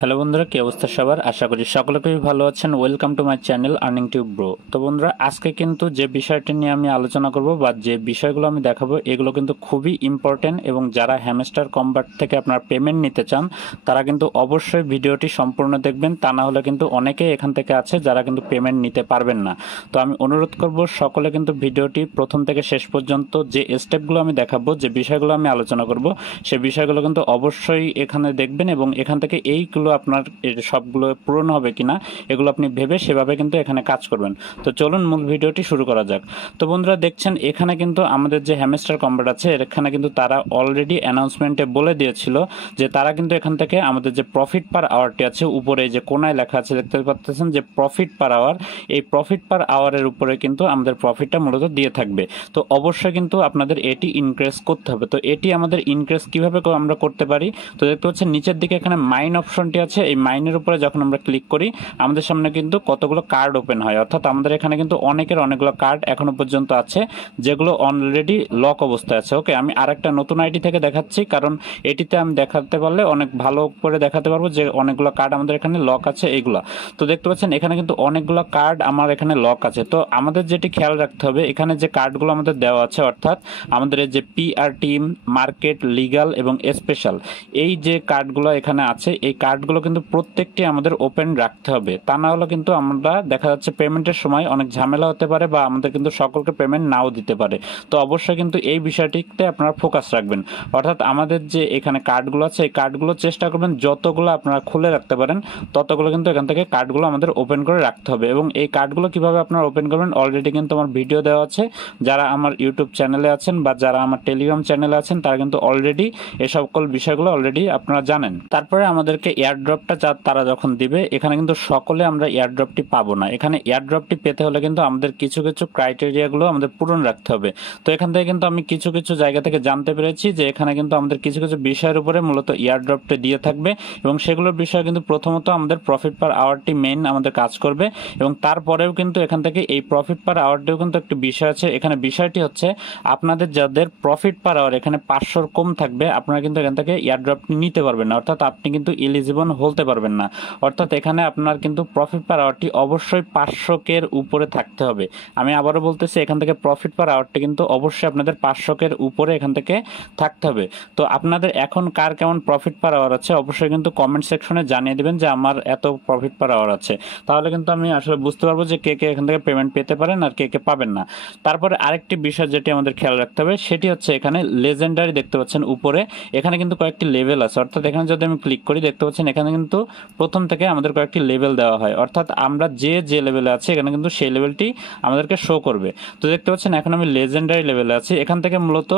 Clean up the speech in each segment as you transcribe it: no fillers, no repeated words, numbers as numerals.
Hello বন্ধুরা, কি অবস্থা সবার? আশা করি সকলে খুবই ভালো আছেন। Welcome to my channel earning tube bro. তো বন্ধুরা, আজকে কিন্তু যে বিষয়টি নিয়ে আমি আলোচনা করব বা যে বিষয়গুলো আমি দেখাবো এগুলো কিন্তু খুবই ইম্পর্টেন্ট, এবং যারা হ্যামস্টার কম্বাট থেকে আপনার পেমেন্ট নিতে চান তারা কিন্তু অবশ্যই ভিডিওটি সম্পূর্ণ দেখবেন। তা না হলে কিন্তু অনেকেই এখান থেকে আছে যারা কিন্তু পেমেন্ট নিতে পারবেন না। তো আমি অনুরোধ করব সকলে কিন্তু ভিডিওটি প্রথম থেকে শেষ পর্যন্ত যে স্টেপগুলো আমি দেখাবো, যে বিষয়গুলো আমি আলোচনা করব সেই বিষয়গুলো কিন্তু অবশ্যই এখানে দেখবেন, এবং এখান থেকে এইগুলো আপনার সবগুলো পূরণ হবে কিনা এগুলো আপনি ভেবে সেভাবে কিন্তু এখানে কাজ করবেন। তো চলুন মূল ভিডিওটি শুরু করা যাক। তো বন্ধুরা, দেখছেন এখানে কিন্তু আমাদের যে হ্যামস্টার কম্বাট আছে এখানে কিন্তু তারা অলরেডি অ্যানাউন্সমেন্টে বলে দিয়েছিল যে তারা কিন্তু এখান থেকে আমাদের যে প্রফিট পার আওয়ারটি আছে, উপরে যে কোনায় লেখা আছে দেখতে পাচ্ছেন যে প্রফিট পার আওয়ার, এই প্রফিট পার আওয়ারের উপরে কিন্তু আমাদের প্রফিটটা মূলত দিয়ে থাকবে। তো অবশ্যই কিন্তু আপনাদের এটি ইনক্রিজ করতে হবে। তো এটি আমাদের ইনক্রিজ কিভাবে আমরা করতে পারি? তো দেখতে পাচ্ছেন নিচের দিকে এখানে মাইন অপশনটি আছে, এই মাইনের উপরে যখন আমরা ক্লিক করি আমাদের সামনে কিন্তু কতগুলো কার্ড ওপেন হয়, অর্থাৎ আমাদের এখানে কিন্তু অনেকগুলো কার্ড এখনো পর্যন্ত আছে যেগুলো অলরেডি লক অবস্থায় আছে। ওকে, আমি আরেকটা নতুন আইডি থেকে দেখাচ্ছি, কারণ এটিতে আমি দেখাতে পারলে অনেক ভালো করে দেখাতে পারবো যে অনেকগুলো কার্ড আমাদের এখানে লক আছে এইগুলা। তো দেখতে পাচ্ছেন এখানে কিন্তু অনেকগুলো কার্ড আমার এখানে লক আছে। তো আমাদের যেটি খেয়াল রাখতে হবে, এখানে যে কার্ডগুলো আমাদের দেওয়া আছে, অর্থাৎ আমাদের এই যে পিআর টিম, মার্কেট, লিগাল এবং স্পেশাল, এই যে কার্ডগুলো এখানে আছে এই কার্ডগুলো কিন্তু প্রত্যেকটি আমাদের ওপেন রাখতে হবে। তা না হলে কিন্তু আমরা দেখা যাচ্ছে পেমেন্টের সময় অনেক ঝামেলা হতে পারে বা আমাদের কিন্তু সকলকে পেমেন্ট নাও দিতে পারে। তো অবশ্যই কিন্তু এই বিষয়টিতে আপনারা ফোকাস রাখবেন, অর্থাৎ আমাদের যে এখানে কার্ডগুলো আছে এই কার্ডগুলো চেষ্টা করবেন যতগুলো আপনারা খুলে রাখতে পারেন ততগুলো কিন্তু এখান থেকে কার্ডগুলো আমাদের ওপেন করে রাখতে হবে। এবং এই কার্ডগুলো কিভাবে আপনারা ওপেন করবেন অলরেডি কিন্তু আমার ভিডিও দেওয়া আছে। যারা আমার ইউটিউব চ্যানেলে আছেন বা যারা আমার টেলিগ্রাম চ্যানেলে আছেন তারা কিন্তু অলরেডি এই সকল বিষয়গুলো অলরেডি আপনারা জানেন। তারপরে আমাদেরকে এয়ারড্রপটা তারা যখন দিবে, এখানে কিন্তু সকলে আমরা এয়ারড্রপটি পাবো না। এখানে এয়ারড্রপটি পেতে হলে কিন্তু আমাদের কিছু কিছু ক্রাইটেরিয়াগুলো আমাদের পূরণ রাখতে হবে। তো এখান থেকে কিন্তু আমি কিছু কিছু জায়গা থেকে জানতে পেরেছি যে এখানে কিন্তু আমাদের কিছু কিছু বিষয়ের উপরে মূলত এয়ারড্রপটা দিয়ে থাকবে, এবং সেগুলোর বিষয়ে কিন্তু প্রথমত আমাদের প্রফিট পার আওয়ারটি মেইন আমাদের কাজ করবে। এবং তারপরেও কিন্তু এখান থেকে এই প্রফিট পার আওয়ারটিও কিন্তু একটি বিষয় আছে। এখানে বিষয়টি হচ্ছে আপনাদের যাদের প্রফিট পার আওয়ার এখানে 500 কম থাকবে আপনারা কিন্তু এখান থেকে এয়ারড্রপটি নিতে পারবেন না, অর্থাৎ আপনি কিন্তু এলিজিবল হতে পারবেন না। অর্থাৎ এখানে আপনার কিন্তু প্রফিট পার আওয়ারটি অবশ্যই 500 উপরে থাকতে হবে। আমি আবারও বলতেছি, এখান থেকে প্রফিট পার আওয়ারটি কিন্তু অবশ্যই আপনাদের 500 উপরে এখান থেকে থাকতে হবে। তো আপনাদের এখন কার কেমন প্রফিট পার আওয়ার আছে অবশ্যই কিন্তু কমেন্ট সেকশনে জানিয়ে দেবেন যে আমার এত প্রফিট পার আওয়ার আছে, তাহলে কিন্তু আমি আসলে বুঝতে পারবো যে কে কে এখান থেকে পেমেন্ট পেতে পারেন আর কে কে পাবেন না। তারপরে আরেকটি বিষয় যেটি আমাদের খেয়াল রাখতে হবে সেটি হচ্ছে এখানে লেজেন্ডারি দেখতে পাচ্ছেন উপরে, এখানে কিন্তু কয়েকটি লেভেল আছে। অর্থাৎ এখানে যদি আমি ক্লিক করি দেখতে পাচ্ছেন এখানে কিন্তু প্রথম থেকে আমাদের কয়েকটি লেভেল দেওয়া হয়, অর্থাৎ আমরা যে লেভেলে আছে এখানে কিন্তু সেই লেভেলটি আমাদেরকে শো করবে। তো দেখতে পাচ্ছেন এখন আমি লেজেন্ডারি লেভেলে আছি। এখান থেকে মূলত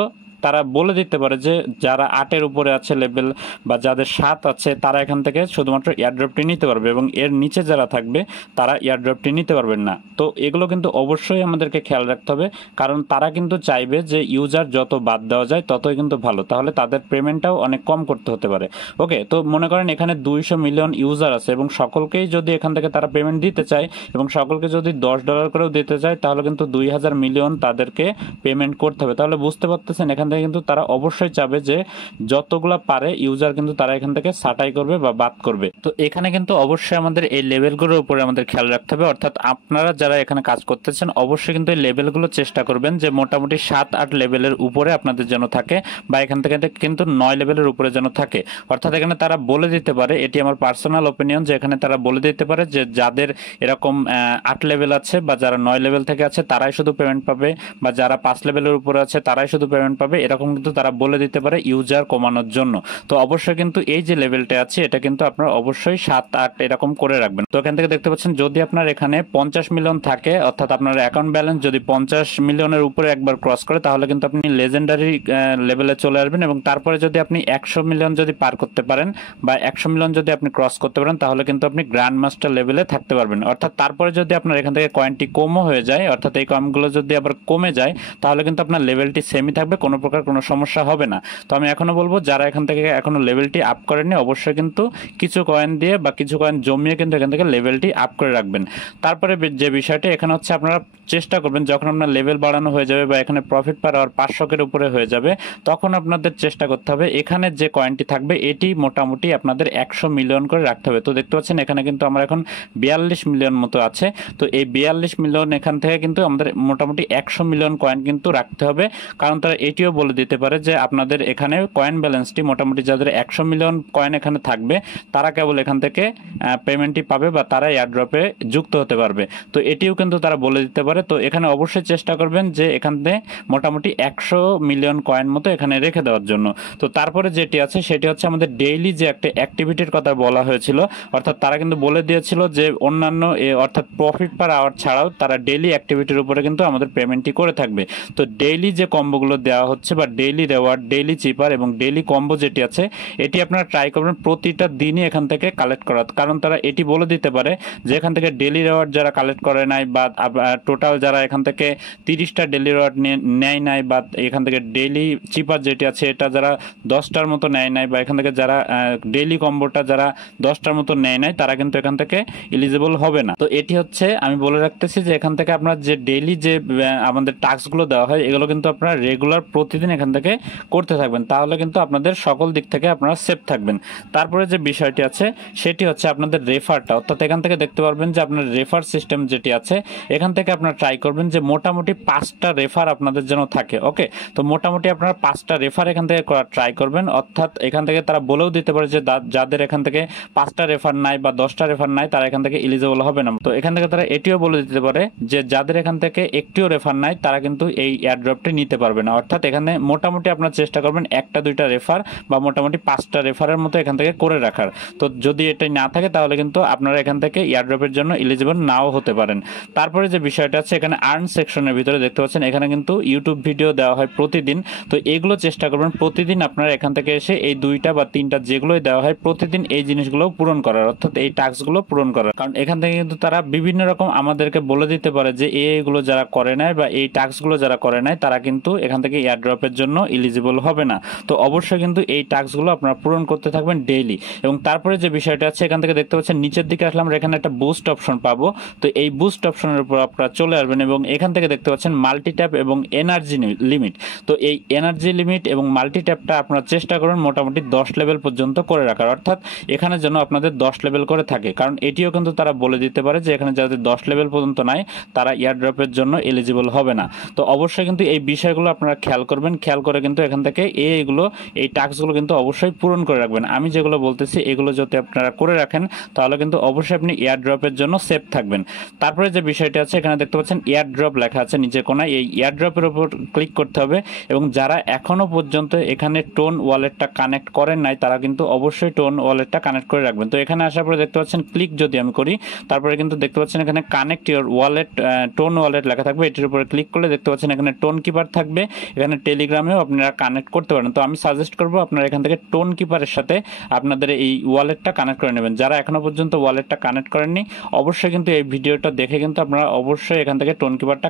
তারা বলে দিতে পারে যে যারা 8 উপরে আছে লেভেল বা যাদের 7 আছে তারা এখান থেকে শুধুমাত্র এয়ারড্রপটি নিতে পারবে, এবং এর নিচে যারা থাকবে তারা এয়ারড্রপটি নিতে পারবেন না। তো এগুলো কিন্তু অবশ্যই আমাদেরকে খেয়াল রাখতে হবে, কারণ তারা কিন্তু চাইবে যে ইউজার যত বাদ দেওয়া যায় ততই কিন্তু ভালো, তাহলে তাদের পেমেন্টটাও অনেক কম করতে হতে পারে। ওকে, তো মনে করেন এখানে 200 মিলিয়ন ইউজার আছে এবং সকলকেই যদি এখান থেকে তারা পেমেন্ট দিতে চায় এবং সকলকে যদি $10 করেও দিতে চায় তাহলে কিন্তু 2000 মিলিয়ন তাদেরকে পেমেন্ট করতে হবে। তাহলে বুঝতে পারতেছেন এখান থেকে কিন্তু তারা অবশ্যই চাবে যে যতগুলা পারে ইউজার কিন্তু তারা এখান থেকে ছাঁটাই করবে বা বাদ করবে। তো এখানে কিন্তু অবশ্যই আমাদের এই লেভেলগুলোর উপরে আমাদের খেয়াল রাখতে হবে, অর্থাৎ আপনারা যারা এখানে কাজ করতেছেন অবশ্যই কিন্তু এই লেভেলগুলো চেষ্টা করবেন যে মোটামুটি 7-8 লেভেলের উপরে আপনাদের যেন থাকে, বা এখান থেকে কিন্তু 9 লেভেলের উপরে যেন থাকে। অর্থাৎ এখানে তারা বলে দিতে পারে, এটি আমার পার্সোনাল ওপিনিয়ন, যে এখানে তারা বলে দিতে পারে যে যাদের এরকম 8 লেভেল আছে বা যারা 9 লেভেল থেকে আছে তারাই শুধু পেমেন্ট পাবে, বা যারা 5 লেভেলের উপরে আছে তারাই শুধু পেমেন্ট পাবে, এরকম কিন্তু তারা বলে দিতে পারে ইউজার কমানোর জন্য। তো অবশ্যই কিন্তু এই যে লেভেলটা আছে এটা কিন্তু আপনারা অবশ্যই 7-8 এরকম করে রাখবেন। তো এখান থেকে দেখতে পাচ্ছেন যদি আপনার এখানে 50 মিলিয়ন থাকে, অর্থাৎ আপনার অ্যাকাউন্ট ব্যালেন্স যদি 50 মিলিয়নের উপরে একবার ক্রস করে তাহলে কিন্তু আপনি লেজেন্ডারি লেভেলে চলে আসবেন, এবং তারপরে যদি আপনি 100 মিলিয়ন যদি পার করতে পারেন বা 100 মিলিয়ন যদি আপনি ক্রস করতে পারেন তাহলে কিন্তু আপনি গ্র্যান্ড মাস্টার লেভেলে থাকতে পারবেন। অর্থাৎ তারপরে যদি আপনার এখান থেকে কয়েনটি কমও হয়ে যায়, অর্থাৎ এই কয়েনগুলো যদি আবার কমে যায় তাহলে কিন্তু আপনার লেভেলটি সেমই থাকবে, কোনো প্রকার কোনো সমস্যা হবে না। তো আমি এখনও বলবো যারা এখান থেকে এখনও লেভেলটি আপ করেননি অবশ্যই কিন্তু কিছু কয়েন দিয়ে বা কিছু কয়েন জমিয়ে কিন্তু এখান থেকে লেভেলটি আপ করে রাখবেন। তারপরে যে বিষয়টা এখানে হচ্ছে আপনারা চেষ্টা করবেন যখন আপনার লেভেল বাড়ানো হয়ে যাবে বা এখানে প্রফিট পার আওয়ার 500-এর উপরে হয়ে যাবে তখন আপনাদের চেষ্টা করতে হবে এখানে যে কয়েনটি থাকবে এটি মোটামুটি আপনাদের 100 মিলিয়ন করে রাখতে হবে। তো দেখতে পাচ্ছেন এখানে কিন্তু আমার এখন 42 মিলিয়ন মতো আছে। তো এই 42 মিলিয়ন এখান থেকে কিন্তু আমাদের মোটামুটি 100 মিলিয়ন কয়েন কিন্তু রাখতে হবে, কারণ তারা এটিও বলে দিতে পারে যে আপনাদের এখানে কয়েন ব্যালেন্সটি মোটামুটি যাদের 100 মিলিয়ন কয়েন এখানে থাকবে তারা কেবল এখান থেকে পেমেন্টটি পাবে বা তারা এয়ারড্রপে যুক্ত হতে পারবে। তো এটিও কিন্তু তারা বলে দিতে পারে। তো এখানে অবশ্যই চেষ্টা করবেন যে এখান থেকে মোটামুটি 100 মিলিয়ন কয়েন মতো এখানে রেখে দেওয়ার জন্য। তো তারপরে যেটি আছে সেটি হচ্ছে আমাদের ডেইলি যে একটা অ্যাক্টিভিটির কথা বলা হয়েছিল, অর্থাৎ তারা কিন্তু বলে দিয়েছিল যে অন্যান্য অর্থাৎ প্রফিট পার আওয়ার ছাড়াও তারা ডেইলি অ্যাক্টিভিটির উপরে কিন্তু আমাদের পেমেন্টটি করে থাকবে। তো ডেইলি যে কম্বোগুলো দেওয়া হচ্ছে বা ডেইলি রেওয়ার্ড, ডেইলি চিপার এবং ডেইলি কম্বো যেটি আছে এটি আপনারা ট্রাই করবেন প্রতিটা দিনই এখান থেকে কালেক্ট করা, কারণ তারা এটি বলে দিতে পারে যে এখান থেকে ডেইলি রেওয়ার্ড যারা কালেক্ট করে নাই বা টোটাল যারা এখান থেকে 30টা ডেইলি রেওয়ার্ড নেয় নাই বা এখান থেকে ডেইলি চিপার যেটি আছে এটা যারা 10টার মতো নেয় নাই বা এখান থেকে যারা ডেইলি কম্বোটা যারা 10টার মতো নেয় নাই তারা কিন্তু এখান থেকে এলিজিবল হবে না। তো এটি হচ্ছে আমি বলে রাখতেছি যে এখান থেকে আপনার যে ডেইলি যে আমাদের টাস্কগুলো দেওয়া হয় এগুলো কিন্তু আপনারা রেগুলার প্রতিদিন এখান থেকে করতে থাকবেন, তাহলে কিন্তু আপনাদের সকল দিক থেকে আপনারা সেফ থাকবেন। তারপরে যে বিষয়টি আছে সেটি হচ্ছে আপনাদের রেফারটা, অর্থাৎ এখান থেকে দেখতে পারবেন যে আপনার রেফার সিস্টেম যেটি আছে এখান থেকে আপনারা ট্রাই করবেন যে মোটামুটি 5টা রেফার আপনাদের যেন থাকে। ওকে, তো মোটামুটি আপনারা 5টা রেফার এখান থেকে করার ট্রাই করবেন, অর্থাৎ এখান থেকে তারা বলেও দিতে পারে যে যাদের এখান থেকে 5টা রেফার নাই বা 10টা রেফার নাই তারা এখান থেকে এলিজিবল হবে না। তো এখান থেকে তারা এটিও বলে দিতে পারে যে যাদের এখান থেকে একটিও রেফার নাই তারা কিন্তু এই এয়ারড্রপটি নিতে পারবে না। অর্থাৎ এখানে মোটামুটি আপনারা চেষ্টা করবেন 1টা 2টা রেফার বা মোটামুটি 5টা রেফারের মতো এখান থেকে করে রাখার। তো যদি এটাই না থাকে তাহলে কিন্তু আপনারা এখান থেকে এয়ারড্রপের জন্য এলিজিবল নাও হতে পারেন। তারপরে যে বিষয়টা আছে এখানে আর্ন সেকশনের ভিতরে দেখতে পাচ্ছেন এখানে কিন্তু ইউটিউব ভিডিও দেওয়া হয় প্রতিদিন। তো এগুলো চেষ্টা করবেন প্রতিদিন আপনারা এখান থেকে এসে এই 2টা বা 3টা যেগুলোই দেওয়া হয় প্রতিদিন এই জিনিসগুলো পূরণ করার, অর্থাৎ এই টাস্কগুলো পূরণ করার, কারণ এখান থেকে কিন্তু তারা বিভিন্ন রকম আমাদেরকে বলে দিতে পারে যে এইগুলো যারা করে নেয় বা এই টাস্কগুলো যারা করে নেয় তারা কিন্তু এখান থেকে এয়ারড্রপের জন্য এলিজিবল হবে না। তো অবশ্যই কিন্তু এই টাস্কগুলো আপনারা পূরণ করতে থাকবেন ডেইলি। এবং তারপরে যে বিষয়টা আছে এখান থেকে দেখতে পাচ্ছেন নিচের দিকে আসলে আমরা এখানে একটা বুস্ট অপশন পাবো। তো এই বুস্ট অপশনের উপর আপনারা চলে আসবেন এবং এখান থেকে দেখতে পাচ্ছেন মাল্টি ট্যাপ এবং এনার্জি লিমিট। তো এই এনার্জি লিমিট এবং মাল্টি ট্যাপটা আপনারা চেষ্টা করুন মোটামুটি 10 লেভেল পর্যন্ত করে রাখার, অর্থাৎ এখানে যেন আপনাদের 10 লেভেল করে থাকে, কারণ এটিও কিন্তু তারা বলে দিতে পারে যে এখানে যাদের 10 লেভেল পর্যন্ত নাই তারা এয়ারড্রপের জন্য এলিজিবল হবে না। তো অবশ্যই কিন্তু এই বিষয়গুলো আপনারা খেয়াল করবেন, খেয়াল করে কিন্তু এখান থেকে এই টাস্কগুলো কিন্তু অবশ্যই পূরণ করে রাখবেন। আমি যেগুলো বলতেছি এগুলো যদি আপনারা করে রাখেন তাহলে কিন্তু অবশ্যই আপনি এয়ারড্রপের জন্য সেফ থাকবেন। তারপরে যে বিষয়টা আছে এখানে দেখতে পাচ্ছেন এয়ারড্রপ লেখা আছে নিচে কোনায়, এই এয়ারড্রপের উপর ক্লিক করতে হবে এবং যারা এখনো পর্যন্ত এখানে টোন ওয়ালেটটা কানেক্ট করেন নাই তারা কিন্তু অবশ্যই টোন ওয়ালেটটা কানেক্ট করে রাখবেন। তো এখানে আসার পরে দেখতে পাচ্ছেন ক্লিক যদি আমি করি তারপরে কিন্তু দেখতে পাচ্ছেন এখানে connect your wallet, tone wallet লেখা থাকবে, এটির উপরে ক্লিক করলে দেখতে পাচ্ছেন এখানে টোন কিপার থাকবে, এখানে টেলিগ্রামেও আপনারা কানেক্ট করতে পারেন। তো আমি সাজেস্ট করবো আপনারা এখান থেকে টোন কিপারের সাথে আপনাদের এই ওয়ালেটটা কানেক্ট করে নেবেন। যারা এখনো পর্যন্ত ওয়ালেটটা কানেক্ট করেননি অবশ্যই কিন্তু এই ভিডিওটা দেখে কিন্তু আপনারা অবশ্যই এখান থেকে টোন কিপারটা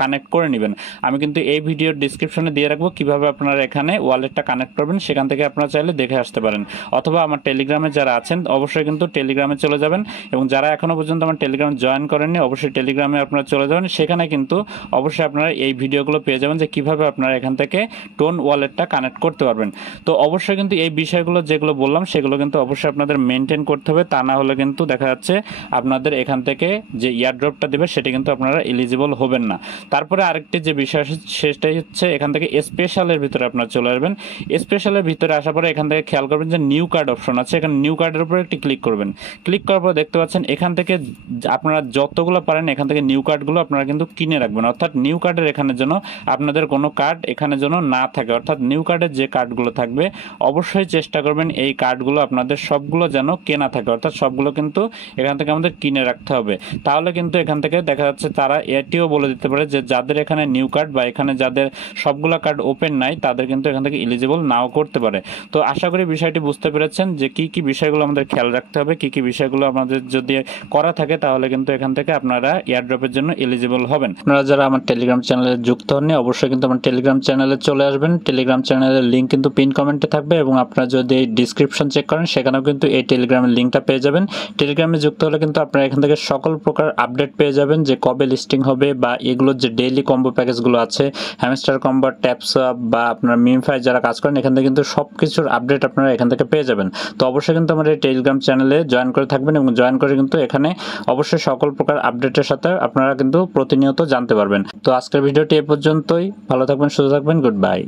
কানেক্ট করে নেবেন। আমি কিন্তু এই ভিডিওর ডিসক্রিপশনে দিয়ে রাখবো কিভাবে আপনারা এখানে ওয়ালেটটা কানেক্ট করবেন, সেখান থেকে আপনারা চাইলে দেখে আসতে পারেন। অথবা আমার টেলিগ্রামে যারা আছেন অবশ্যই কিন্তু টেলিগ্রামে চলে যাবেন এবং যারা এখনো পর্যন্ত আমার টেলিগ্রাম জয়েন করেননি অবশ্যই টেলিগ্রামে আপনারা চলে যাবেন, সেখানে কিন্তু অবশ্যই আপনারা এই ভিডিওগুলো পেয়ে যাবেন যে কিভাবে আপনারা এখান থেকে টোন ওয়ালেটটা কানেক্ট করতে পারবেন। তো অবশ্যই কিন্তু এই বিষয়গুলো যেগুলো বললাম সেগুলো কিন্তু অবশ্যই আপনাদের মেনটেন করতে হবে, তা না হলে কিন্তু দেখা যাচ্ছে আপনাদের এখান থেকে যে এয়ারড্রপটা দেবে সেটা কিন্তু আপনারা এলিজিবল হবেন না। তারপরে আরেকটি যে বিষয় সেটাই হচ্ছে এখান থেকে স্পেশালের ভিতরে আপনারা চলে আসবেন। স্পেশালের ভিতরে আসার পরে এখান থেকে খেয়াল করবেন যে নিউ কার্ড অপশন আছে, এখানে নিউ কার্ডের উপরে একটি ক্লিক করবেন। ক্লিক করার পর দেখতে পাচ্ছেন এখান থেকে আপনারা যতগুলো পারেন এখান থেকে নিউ কার্ডগুলো আপনারা কিন্তু কিনে রাখবেন, অর্থাৎ নিউ কার্ডের এখানে যেন আপনাদের কোনো কার্ড এখানে যেন না থাকে, অর্থাৎ নিউ কার্ডের যে কার্ডগুলো থাকবে অবশ্যই চেষ্টা করবেন এই কার্ডগুলো আপনাদের সবগুলো যেন কেনা থাকে, অর্থাৎ সবগুলো কিন্তু এখান থেকে আমাদের কিনে রাখতে হবে। তাহলে কিন্তু এখান থেকে দেখা যাচ্ছে তারা এটিও বলে দিতে পারে যে যাদের এখানে নিউ কার্ড বা এখানে যাদের সবগুলো কার্ড ওপেন নাই তাদের কিন্তু এখান থেকে এলিজিবল নাও করতে পারে। তো আশা করি বিষয়টি বুঝতে পেরেছেন যে কি কি বিষয়গুলো আমাদের খেয়াল রাখতে হবে, কি কি বিষয়গুলো আমাদের যদি করা থাকে তাহলে কিন্তু এখান থেকে আপনারা এয়ারড্রপের জন্য এলিজিবল হবেন। আপনারা যারা আমার টেলিগ্রাম চ্যানেলে যুক্ত হননি অবশ্যই কিন্তু আমার টেলিগ্রাম টেলিগ্রাম চ্যানেলে চলে আসবেন। টেলিগ্রাম চ্যানেলের লিঙ্ক কিন্তু পিন কমেন্টে থাকবে এবং আপনারা যদি ডিসক্রিপশন চেক করেন সেখানেও কিন্তু এই টেলিগ্রামের লিঙ্কটা পেয়ে যাবেন। টেলিগ্রামে যুক্ত হলে কিন্তু আপনারা এখান থেকে সকল প্রকার আপডেট পেয়ে যাবেন, যে কবে লিস্টিং হবে বা এগুলোর যে ডেইলি কম্বো প্যাকেজগুলো আছে, হ্যামস্টার কম্বো, ট্যাপসআপ বা আপনার মিমফাই যারা কাজ করেন, এখান থেকে কিন্তু সব কিছুর আপডেট আপনারা এখান থেকে পেয়ে যাবেন। তো অবশ্যই কিন্তু আমার এই টেলিগ্রাম চ্যানেলে জয়েন করে থাকবেন এবং জয়েন করে কিন্তু এখানে অবশ্যই সকল প্রকার আপডেটের সাথে আপনারা কিন্তু প্রতিনিয়ত জানতে পারবেন। তো আজকের ভিডিওটি এ পর্যন্তই। ভালো থাকবেন, সুস্থ থাকবেন, গুড বাই।